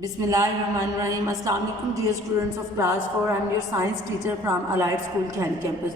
Bismillahirrahmanirrahim. Assalamu alaikum, dear students of class 4. I am your science teacher from Allied School, Khali campus.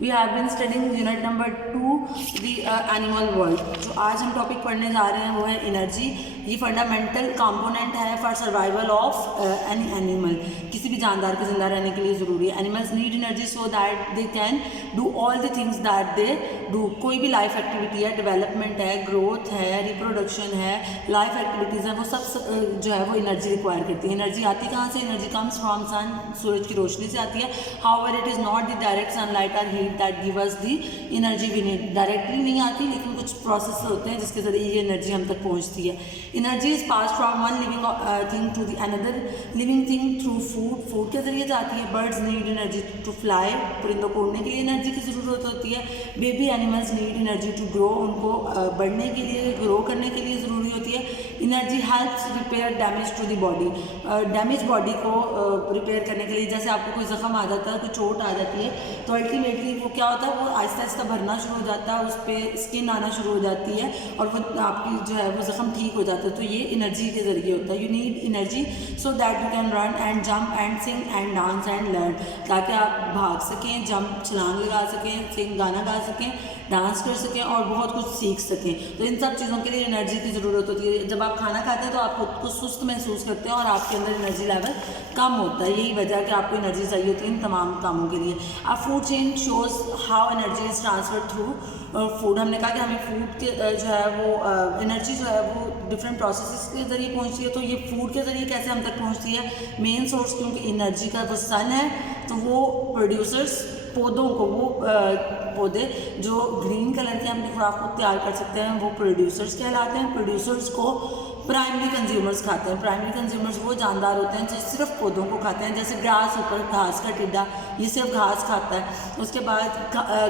We have been studying unit number 2, the animal world. जो आज हम topic पढ़ने जा रहे हैं वो है एनर्जी. ये फंडामेंटल कंपोनेंट है for survival of any animal. किसी भी जानदार के जिंदा रहने के लिए ज़रूरी है. Animals need energy so that they can do all the things that they do. कोई भी लाइफ एक्टिविटी है, डेवलपमेंट है, ग्रोथ है, रिप्रोडक्शन है, लाइफ एक्टिविटीज़ हैं, वो सब जो है वो एनर्जी रिक्वायर करती है. एनर्जी आती कहाँ से? Energy comes from sun. सूरज की रोशनी से आती है. However it is not the direct sunlight और heat that give us the energy we need. Directly नहीं आती, लेकिन कुछ प्रोसेस होते हैं जिसके ज़रिए ये एनर्जी हम तक पहुँचती है. Energy is pass from one living thing to the another living thing through food. Food के ज़रिए जाती है. Birds need energy to fly. परिंदों को उड़ने के लिए एनर्जी की ज़रूरत होती है. Baby animals need energy to grow. उनको बढ़ने के लिए, ग्रो करने के लिए ज़रूरी होती है. Energy helps repair damage to the body. Damage body को रिपेयर करने के लिए, जैसे आपको कोई ज़ख्म आ जाता है, कोई चोट आ जाती है, तो अल्टीमेटली वो क्या होता है, वो आहिस्ता आहिस्ता भरना शुरू हो जाता है, उस पर स्किन आना शुरू हो जाती है और वो आपकी जो है वो ज़ख्म ठीक हो जाता है. तो ये एनर्जी के ज़रिए होता है. You need energy so that you can run and jump and sing and dance and learn. ताकि आप भाग सकें, जंप छलांग लगा सकें, सिंग गाना गा सकें, डांस कर सकें और बहुत कुछ सीख सकें. तो इन सब चीज़ों के लिए एनर्जी की ज़रूरत होती है. जब आप खाना खाते हैं तो आप खुद को सुस्त महसूस करते हैं और आपके अंदर एनर्जी लेवल कम होता है. यही वजह है कि आपको एनर्जी चाहिए होती है इन तमाम कामों के लिए. अब food chain shows how energy is transfer through food. हमने कहा कि हमें फूड के जो है वो एनर्जी जो है वो डिफरेंट प्रोसेस के ज़रिए पहुँचती है. तो ये फूड के ज़रिए कैसे हम तक पहुँचती है? मेन सोर्स क्योंकि एनर्जी का वो सन है, तो वो प्रोड्यूसर्स पौधों को, वो पौधे जो ग्रीन कलर के अपने खुराक को तैयार कर सकते हैं, वो प्रोड्यूसर्स कहलाते हैं. प्रोड्यूसर्स को प्राइमरी कंज्यूमर्स खाते हैं. प्राइमरी कंज्यूमर्स वो जानदार होते हैं जो सिर्फ पौधों को खाते हैं. जैसे ग्रास ऊपर, घास का टिड्डा, ये सिर्फ घास खाता है. उसके बाद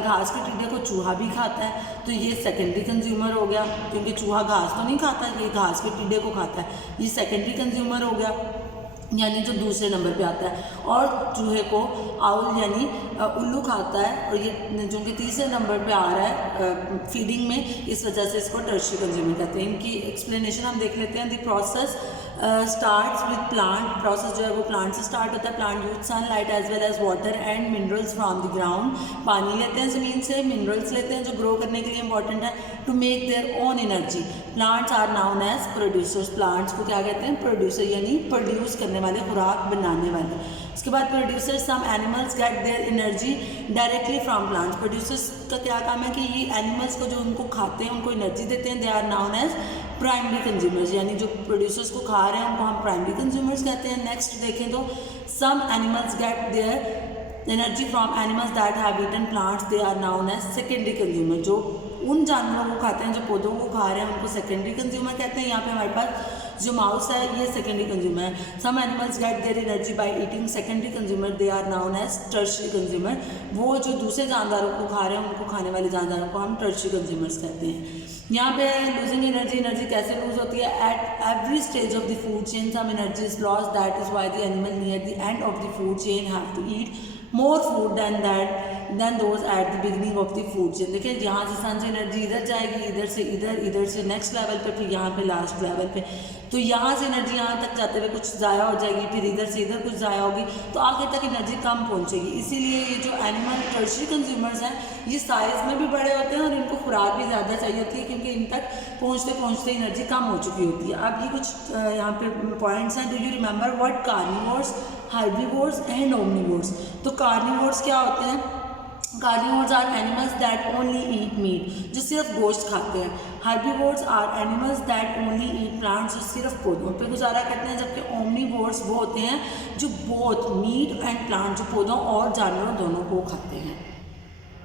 घास के टिड्डे को चूहा भी खाता है, तो ये सेकेंडरी कंज्यूमर हो गया. क्योंकि चूहा घास तो नहीं खाता, ये घास के टिड्डे को खाता है. ये सेकेंडरी कंज्यूमर हो गया, यानी जो दूसरे नंबर पे आता है. और चूहे को आउल यानी उल्लू खाता है, और ये जो कि तीसरे नंबर पे आ रहा है फीडिंग में, इस वजह से इसको टर्शियरी कंज्यूमर कहते हैं. इनकी एक्सप्लेनेशन हम देख लेते हैं. The process starts with plant. Process जो है वो प्लांट से स्टार्ट होता है. Plant use sunlight as well as water and minerals from the ground. पानी लेते हैं ज़मीन से, मिनरल्स लेते हैं जो ग्रो करने के लिए इंपॉर्टेंट है, to make their own energy. Plants are known as producers. Plants को क्या कहते हैं? प्रोड्यूसर, यानी प्रोड्यूस करने वाले, खुराक बनाने वाले. उसके बाद producers, some animals get their energy directly from plants. Producers का क्या काम है कि ये एनिमल्स को जो उनको खाते हैं उनको एनर्जी देते हैं. They are known as primary consumers, यानी जो प्रोड्यूसर्स को खा रहे हैं उनको हम प्राइमरी कंज्यूमर्स कहते हैं. नेक्स्ट देखें तो some animals get their energy from animals that have eaten plants. They are known as secondary consumer. जो उन जानवरों को खाते हैं जो पौधों को खा रहे हैं उनको सेकेंडरी कंज्यूमर कहते हैं. यहाँ पे हमारे पास जो माउस है ये सेकेंडरी कंज्यूमर है. Some animals get their energy by eating. Secondary consumer. They are known as tertiary consumer. वो जो दूसरे जानदारों को खा रहे हैं उनको खाने वाले जानदारों को हम टर्शियरी कंज्यूमर्स कहते हैं. यहाँ पे लूजिंग एनर्जी. एनर्जी कैसे लूज होती है? At every stage of the food chain some energy is lost. That is why the animal near the end of the food chain have to eat more food than those at the beginning of the food chain. देखिए यहाँ से सन से energy इधर जाएगी, इधर से इधर, इधर से नेक्स्ट लेवल पे, फिर यहाँ पे लास्ट लेवल पे. तो यहाँ से एनर्जी यहाँ तक जाते हुए कुछ ज़ाया हो जाएगी, फिर इधर से इधर कुछ ज़ाया होगी, तो आगे तक एनर्जी कम पहुँचेगी. इसीलिए ये जो एनिमल टर्शियरी कंज्यूमर्स हैं ये साइज़ में भी बड़े होते हैं और इनको खुराक भी ज़्यादा चाहिए होती है, क्योंकि इन तक पहुँचते पहुँचते एनर्जी कम हो चुकी होती है. अब ये कुछ यहाँ पे पॉइंट्स हैं. Do you remember what carnivores, herbivores and omnivores. तो कार्निवोर्स क्या होते हैं? Carnivores are animals that only eat meat, जो सिर्फ गोश्त खाते हैं. Herbivores are animals that only eat plants, जो सिर्फ पौधों पे गुजारा करते हैं. जबकि ओमनीवोर्स वो होते हैं जो बोथ मीट एंड प्लांट, जो पौधों और जानवरों दोनों को खाते हैं.